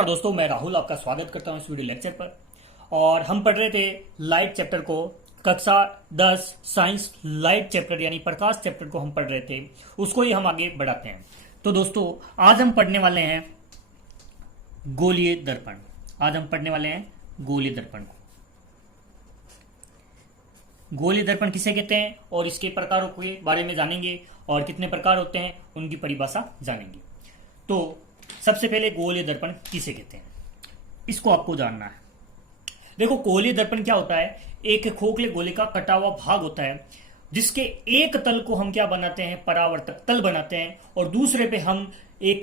नमस्कार दोस्तों, मैं राहुल आपका स्वागत करता हूं इस वीडियो लेक्चर पर। और हम पढ़ रहे थे लाइट चैप्टर को, कक्षा 10 साइंस लाइट चैप्टर यानी प्रकाश चैप्टर को हम पढ़ रहे थे, उसको ही हम आगे बढ़ाते हैं। तो दोस्तों आज हम पढ़ने वाले हैं गोलीय दर्पण। आज हम पढ़ने वाले हैं गोलीय दर्पण को। गोलीय दर्पण किसे कहते हैं और इसके प्रकारों के बारे में जानेंगे और कितने प्रकार होते हैं उनकी परिभाषा जानेंगे। तो सबसे पहले गोलीय दर्पण किसे कहते हैं, इसको आपको जानना है। देखो, गोलीय दर्पण क्या होता है, एक खोखले गोले का कटा हुआ भाग होता है जिसके एक तल को हम क्या बनाते हैं, परावर्तक तल बनाते हैं, और दूसरे पे हम एक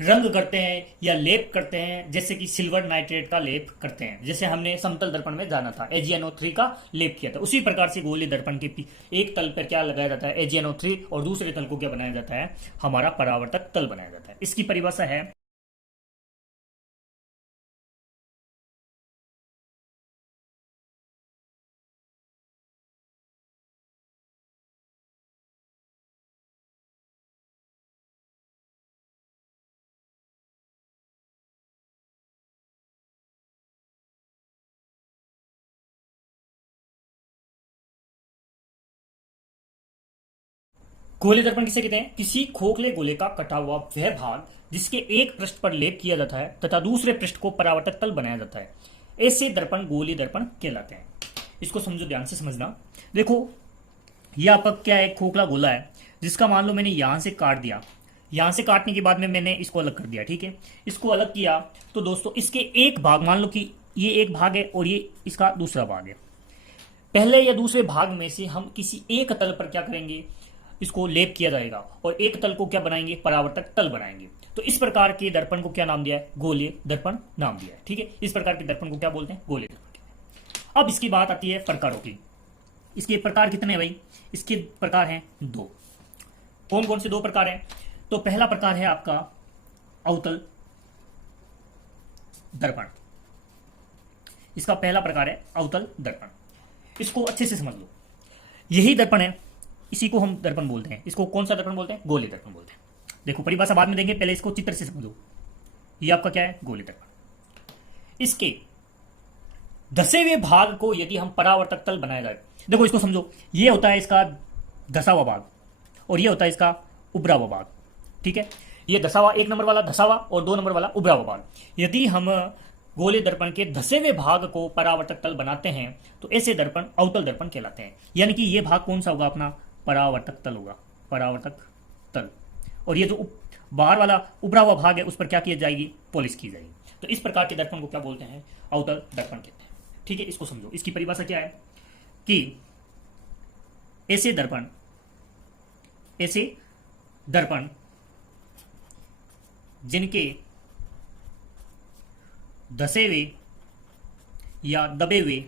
रंग करते हैं या लेप करते हैं, जैसे कि सिल्वर नाइट्रेट का लेप करते हैं, जैसे हमने समतल दर्पण में जाना था, AgNO3 का लेप किया था। उसी प्रकार से गोलीय दर्पण के एक तल पर क्या लगाया जाता है, AgNO3, और दूसरे तल को क्या बनाया जाता है, हमारा परावर्तक तल बनाया जाता है। इसकी परिभाषा है गोलीय दर्पण किसे कहते हैं, किसी खोखले गोले का कटा हुआ वह भाग जिसके एक पृष्ठ पर लेप किया जाता है तथा दूसरे पृष्ठ को परावर्तक तल बनाया जाता है, ऐसे दर्पण गोलीय दर्पण कहलाते हैं। इसको समझो, ध्यान से समझना। देखो, यह आपका क्या है, खोखला गोला है जिसका मान लो मैंने यहां से काट दिया, यहां से काटने के बाद में मैंने इसको अलग कर दिया, ठीक है। इसको अलग किया तो दोस्तों इसके एक भाग, मान लो कि ये एक भाग है और ये इसका दूसरा भाग है। पहले या दूसरे भाग में से हम किसी एक तल पर क्या करेंगे, इसको लेप किया जाएगा और एक तल को क्या बनाएंगे, परावर्तक तल बनाएंगे। तो इस प्रकार के दर्पण को क्या नाम दिया है, गोलीय दर्पण नाम दिया है, ठीक है। इस प्रकार के दर्पण को क्या बोलते हैं, गोलीय दर्पण। अब इसकी बात आती है प्रकारों की। इसके प्रकार कितने हैं भाई, इसके प्रकार हैं दो। कौन कौन से दो प्रकार हैं, तो पहला प्रकार है आपका अवतल दर्पण। इसका पहला प्रकार है अवतल दर्पण। इसको अच्छे से समझ लो, यही दर्पण है, इसी को हम दर्पण बोलते हैं। इसको कौन सा दर्पण बोलते हैं, गोलीय दर्पण बोलते हैं। देखो, परिभाषा बाद में देंगे, पहले इसको चित्र से समझो। ये आपका क्या है, गोलीय दर्पण। इसके धसे हुए भाग को यदि हम परावर्तक तल बनाया जाए, देखो इसको समझो, ये होता है इसका धसा हुआ भाग और ये होता है इसका उभरा हुआ भाग, ठीक है। ये धसा हुआ, एक नंबर वाला धसा हुआ और दो नंबर वाला उभरा हुआ भाग। यदि हम गोलीय दर्पण के धसे हुए भाग को परावर्तक तल बनाते हैं तो ऐसे दर्पण अवतल दर्पण कहलाते हैं। यानी कि ये भाग कौन सा होगा, अपना परावर्तक तल होगा, परावर्तक तल। और ये जो बाहर वाला उभरा हुआ भाग है उस पर क्या की जाएगी, पॉलिश की जाएगी। तो इस प्रकार के दर्पण को क्या बोलते हैं, अवतल दर्पण कहते हैं, ठीक है। इसको समझो, इसकी परिभाषा क्या है कि ऐसे दर्पण जिनके धसे हुए या दबे हुए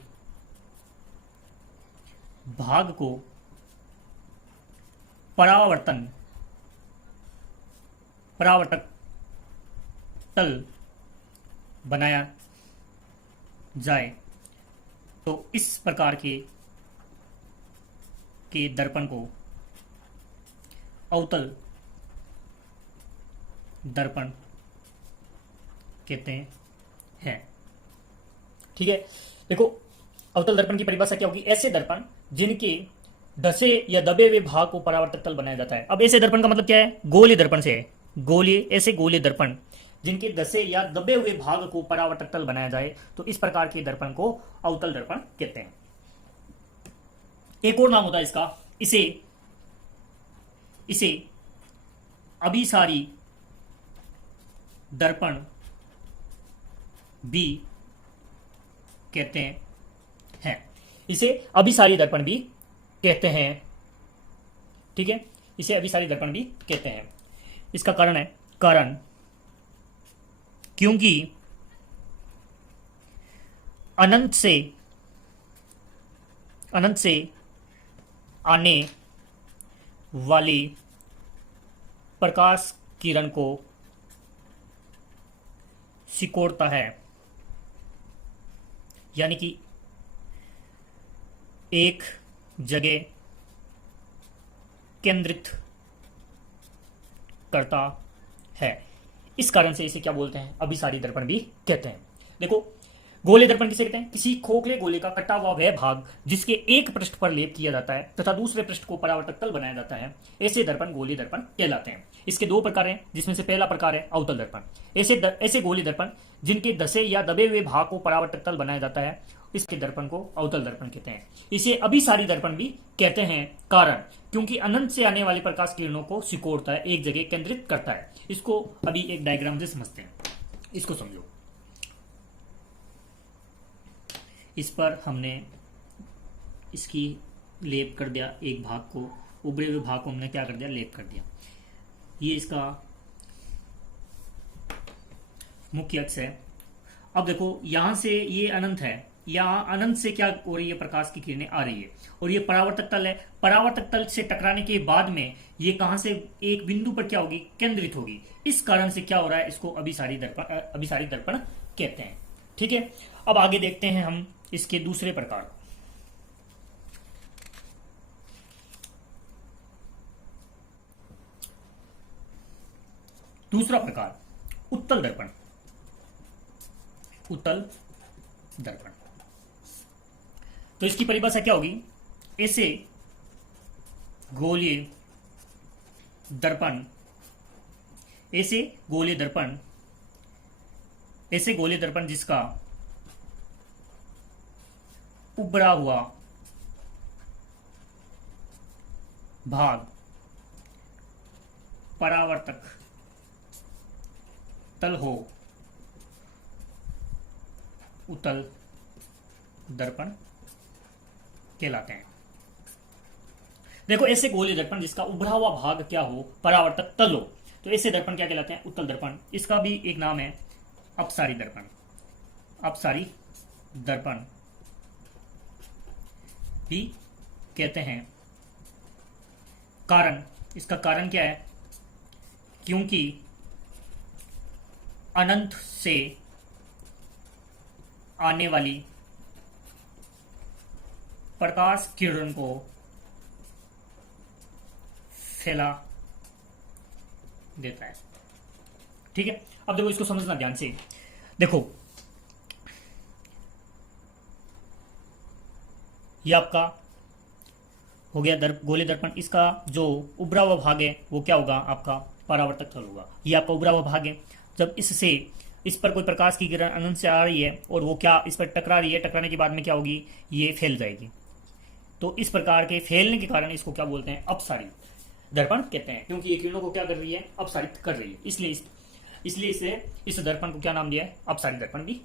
भाग को परावर्तक तल बनाया जाए तो इस प्रकार के दर्पण को अवतल दर्पण कहते हैं, ठीक है। देखो, अवतल दर्पण की परिभाषा क्या होगी, ऐसे दर्पण जिनके धसे या दबे हुए भाग को परावर्तक तल बनाया जाता है। अब ऐसे दर्पण का मतलब क्या है, गोलीय दर्पण से है, ऐसे गोलीय दर्पण जिनके धसे या दबे हुए भाग को परावर्तक तल बनाया जाए तो इस प्रकार के दर्पण को अवतल दर्पण कहते हैं। एक और नाम होता है इसका, इसे अभिसारी दर्पण भी कहते हैं। इसे अभिसारी दर्पण भी कहते हैं, ठीक है। इसे अभिसारी दर्पण भी कहते हैं। इसका कारण है, क्योंकि अनंत से आने वाली प्रकाश किरण को सिकोड़ता है, यानी कि एक जगह केंद्रित करता है। इस कारण से इसे क्या बोलते हैं, अभिसारी दर्पण भी कहते हैं। देखो गोले दर्पण किसे कहते हैं, किसी खोखले गोले का कटा हुआ वह भाग जिसके एक पृष्ठ पर लेप किया जाता है तथा दूसरे पृष्ठ को परावर्तक तल बनाया जाता है, ऐसे दर्पण गोले दर्पण कहलाते हैं। इसके दो प्रकार हैं, जिसमें से पहला प्रकार है अवतल दर्पण। ऐसे गोले दर्पण जिनके धसे या दबे हुए भाग को परावर्तक तल बनाया जाता है, इसके दर्पण को अवतल दर्पण कहते हैं। इसे अभिसारी दर्पण भी कहते हैं, कारण क्योंकि अनंत से आने वाली प्रकाश किरणों को सिकोड़ता है, एक जगह केंद्रित करता है। इसको अभी एक डायग्राम से समझते हैं, इसको समझो। इस पर हमने इसकी लेप कर दिया, एक भाग को, उभरे हुए भाग को हमने क्या कर दिया, लेप कर दिया। ये इसका मुख्य अक्ष है। अब देखो यहां से ये अनंत है, यहाँ अनंत से क्या हो रही है, प्रकाश की किरणें आ रही है, और ये परावर्तक तल है। परावर्तक तल से टकराने के बाद में ये कहां से एक बिंदु पर क्या होगी, केंद्रित होगी। इस कारण से क्या हो रहा है, इसको अभिसारी दर्पण कहते हैं। ठीक है, अब आगे देखते हैं हम इसके दूसरे प्रकार को। दूसरा प्रकार उत्तल दर्पण। उत्तल दर्पण तो इसकी परिभाषा क्या होगी, ऐसे गोलीय दर्पण, ऐसे गोलीय दर्पण जिसका उभरा हुआ भाग परावर्तक तल हो, उत्तल दर्पण कहलाते हैं। देखो ऐसे गोलीय दर्पण जिसका उभरा हुआ भाग क्या हो, परावर्तक तल हो, तो ऐसे दर्पण क्या कहलाते हैं, उत्तल दर्पण। इसका भी एक नाम है अपसारी दर्पण। अपसारी दर्पण भी कहते हैं। कारण, इसका कारण क्या है, क्योंकि अनंत से आने वाली प्रकाश किरण को फैला देता है। ठीक है, अब देखो इसको समझना ध्यान से। देखो ये आपका हो गया गोले दर्पण। इसका जो उभरा हुआ भाग है वो क्या होगा, आपका परावर्तक तल होगा। ये आपका उभरा हुआ भाग है। जब इससे इस पर कोई प्रकाश की किरण अनंत से आ रही है और वो क्या इस पर टकरा रही है, टकराने के बाद में क्या होगी, ये फैल जाएगी। तो इस प्रकार के फैलने के कारण इसको क्या बोलते हैं, अपसारी दर्पण कहते हैं, क्योंकि ये किरणों को क्या कर रही है, अपसारित कर रही है। इसलिए इसे इस दर्पण को क्या नाम दिया है, अपसारी दर्पण भी।